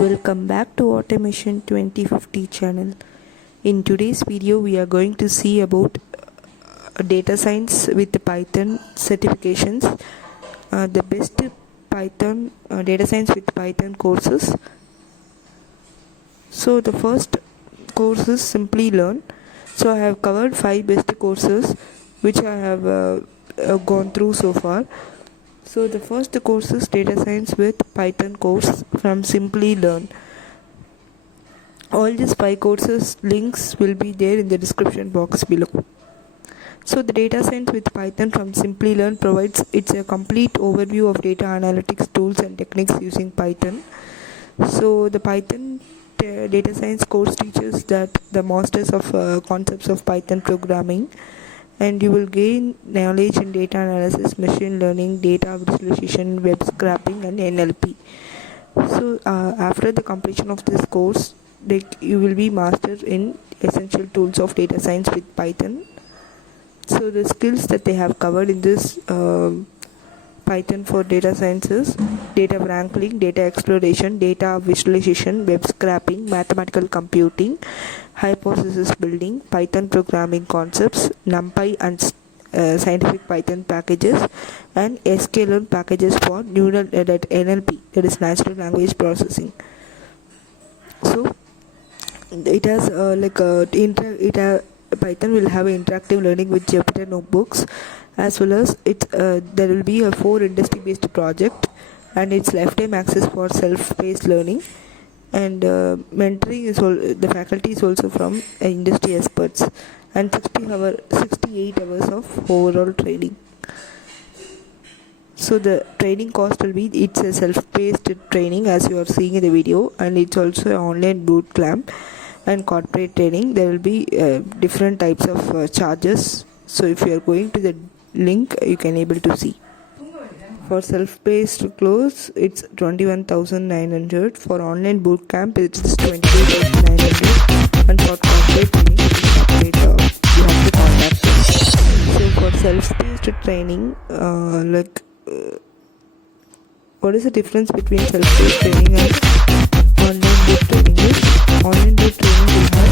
Welcome back to Automation 2050 channel. In today's video we are going to see about data science with Python certifications, the best Python data science with Python courses. So the first course is Simply Learn. So I have covered 5 best courses which I have gone through so far. So the first course is Data Science with Python course from Simply Learn. All these 5 courses links will be there in the description box below. So the Data Science with Python from Simply Learn provides a complete overview of data analytics tools and techniques using Python. So the Python data science course teaches that the masters of concepts of Python programming, and you will gain knowledge in data analysis, machine learning, data visualization, web scraping, and NLP. So after the completion of this course, you will be master in essential tools of data science with Python. So the skills that they have covered in this Python for data sciences: data wrangling, data exploration, data visualization, web scraping, mathematical computing, hypothesis building, Python programming concepts, NumPy and scientific Python packages, and sklearn packages for neural NLP, that is natural language processing. So it has Python will have interactive learning with Jupyter notebooks, as well as there will be a 4 industry-based project, and it's lifetime access for self-paced learning, and mentoring is the faculty is also from industry experts, and 68 hours of overall training. So the training cost will be, it's a self-paced training as you are seeing in the video, and it's also an online boot camp and corporate training. There will be different types of charges. So if you are going to the link, you can able to see. For self-paced course, it's 21,900. For online boot camp, it's 22,900. And for corporate training, you have to contact them. So for self-paced training, what is the difference between self-paced training and online boot training? Online boot training will have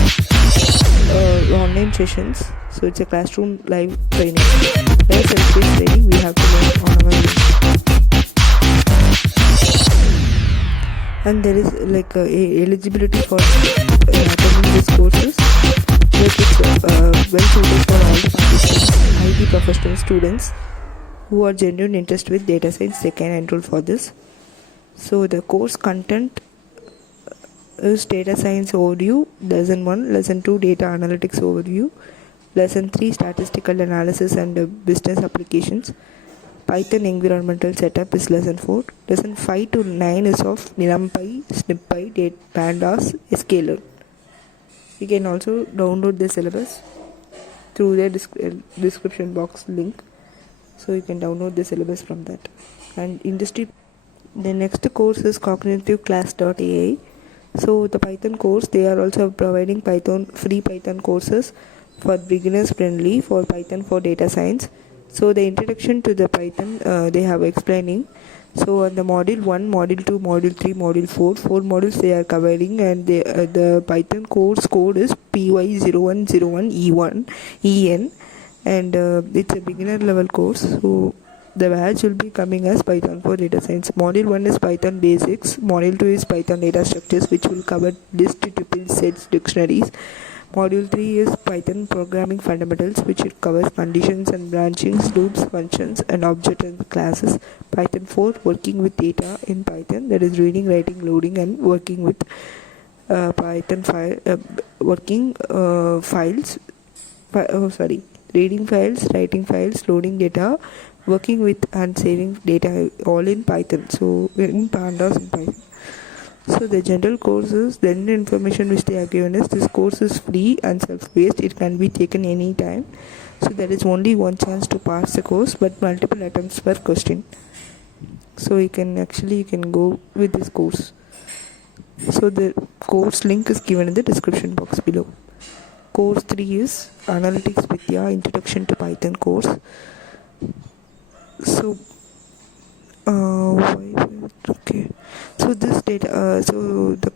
online sessions, so it's a classroom live training. Where self-paced training, we have to learn on our own. And there is eligibility for attending these courses. It's well suited for all participants, IT professional students who are genuine interest with data science. They can enroll for this. So the course content is Data Science Overview, Lesson 1, Lesson 2, Data Analytics Overview, Lesson 3, Statistical Analysis and Business Applications. Python Environmental Setup is Lesson 4. Lesson 5 to 9 is of NumPy, SnipPy, Pandas, sklearn. You can also download the syllabus through the description box link. So you can download the syllabus from that. And the next course is CognitiveClass.ai. So the Python course, they are also providing free Python courses for beginners friendly for Python for data science. So the introduction to the Python, they have explaining. So on the module 1, module 2, module 3, module 4 modules they are covering, and the Python course code is PY0101E1EN, and it's a beginner level course. So the badge will be coming as Python for data science. Module 1 is Python basics, module 2 is Python data structures, which will cover list, tuple, sets, dictionaries. Module 3 is Python programming fundamentals, which it covers conditions and branchings, loops, functions, and object and classes. Python 4, working with data in Python, that is reading, writing, loading, and working with Python reading files, writing files, loading data, working with and saving data, all in Python. So in Pandas in Python. So the general courses, the information which they have given us, this course is free and self-paced. It can be taken any time. So there is only one chance to pass the course, but multiple attempts per question. So you can go with this course. So the course link is given in the description box below. Course 3 is Analytics Vidya, Introduction to Python course. So Okay. So this data, so the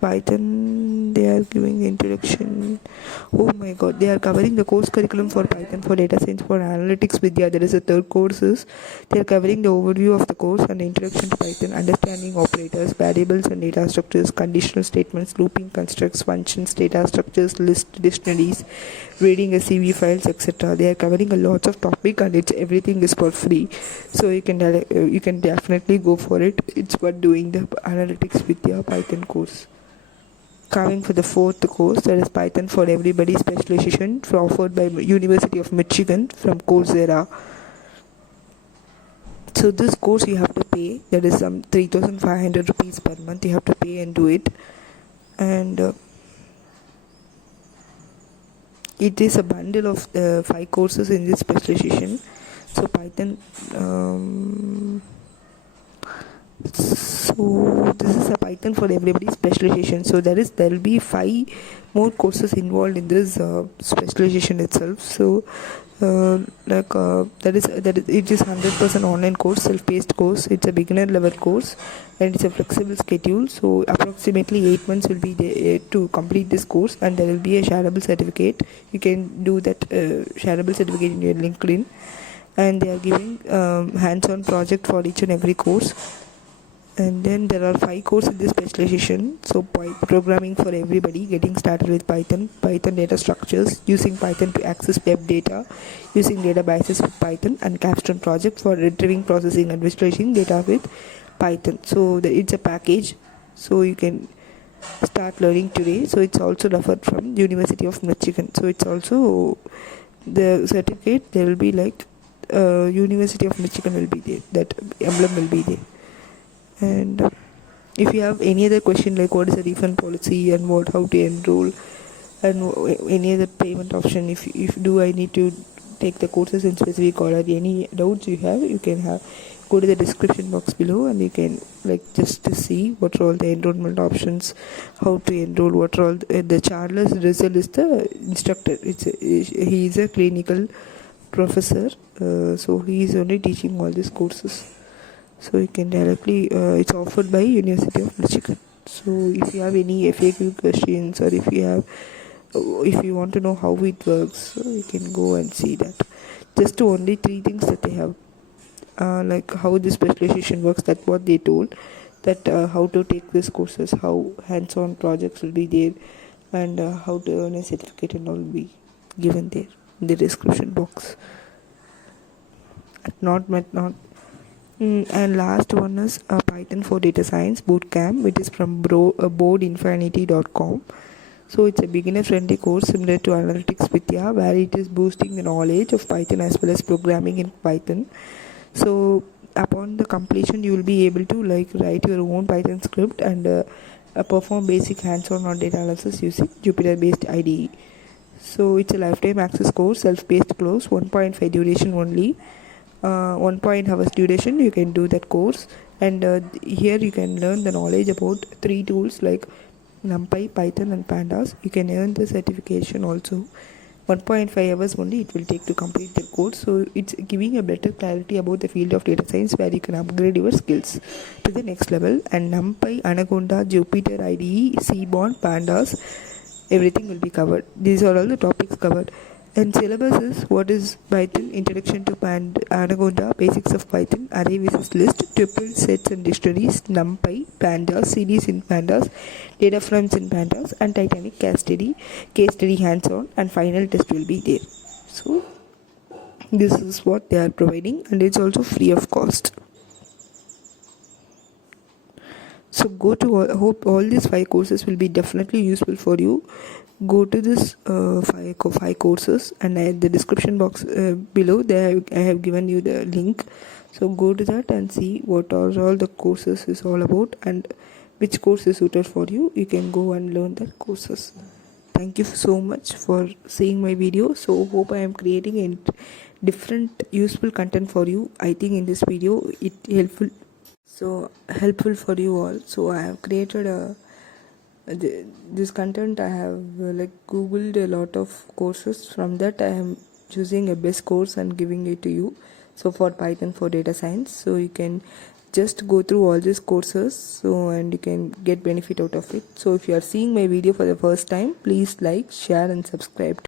Python, they are giving the introduction. Oh my god, they are covering the course curriculum for Python for data science for analytics Vidya. There is a third courses. They are covering the overview of the course and the introduction to Python, understanding operators, variables and data structures, conditional statements, looping constructs, functions, data structures, list dictionaries, reading a CV files, etc. They are covering a lot of topic and it's everything is for free. So you can definitely go for it. It's worth doing the analytics Vidya Python course. Coming for the fourth course, that is Python for Everybody specialization offered by University of Michigan from Coursera. So this course you have to pay, that is some 3,500 rupees per month you have to pay and do it. And it is a bundle of 5 courses in this specialization. So Python so this is a Python for Everybody specialization. So there will be 5 more courses involved in this specialization itself. So that is it is 100% online course, self-paced course. It's a beginner level course and it's a flexible schedule. So approximately 8 months will be there to complete this course, and there will be a shareable certificate. You can do that shareable certificate in your LinkedIn, and they are giving hands-on project for each and every course. And then there are 5 courses in this specialization. So programming for everybody, getting started with Python data structures, using Python to access web data, using databases with Python, and capstone project for retrieving, processing and visualizing data with Python. So it's a package, so you can start learning today. So it's also offered from University of Michigan. So it's also the certificate, there will be like University of Michigan will be there, that emblem will be there. And if you have any other question like what is the refund policy and how to enroll and any other payment option, if do I need to take the courses in specific order, any doubts you have, you can go to the description box below and you can just to see what are all the enrollment options, how to enroll, what are all the Charles Rizal is the instructor. He is a clinical professor, so he is only teaching all these courses. So you can directly it's offered by University of Michigan. So if you have any FAQ questions, or if you want to know how it works, so you can go and see that. Just only 3 things that they have, like how the specialization works, that what they told, that how to take these courses, how hands-on projects will be there, and how to earn a certificate and all will be given there in the description box. And last one is Python for Data Science Bootcamp, which is from boardinfinity.com. So it's a beginner-friendly course similar to Analytics Vidya, where it is boosting the knowledge of Python as well as programming in Python. So upon the completion, you will be able to write your own Python script and perform basic hands-on or data analysis using Jupyter-based IDE. So it's a lifetime access course, self-paced course, 1.5 duration only. 1 hours duration you can do that course, and here you can learn the knowledge about 3 tools like NumPy, Python and Pandas. You can earn the certification also. 1.5 hours only it will take to complete the course. So it's giving a better clarity about the field of data science, where you can upgrade your skills to the next level. And NumPy, Anaconda, Jupyter IDE, Seaborn, Pandas, everything will be covered. These are all the topics covered. And syllabus is what is Python, introduction to Anaconda, basics of Python, array versus list, tuple sets and dictionaries, NumPy, Pandas, series in Pandas, data frames in Pandas, and Titanic case study hands-on, and final test will be there. So this is what they are providing, and it's also free of cost. So hope all these 5 courses will be definitely useful for you. Go to this 5 courses, and in the description box below there I have given you the link. So go to that and see what are all the courses is all about, and which course is suited for you. You can go and learn that courses. Thank you so much for seeing my video. So hope I am creating a different useful content for you. I think in this video it helpful for you all. So I have created this content. I have googled a lot of courses. From that I am choosing a best course and giving it to you. so for Python, for data science. So you can just go through all these courses, so and you can get benefit out of it. So if you are seeing my video for the first time, please like, share and subscribe.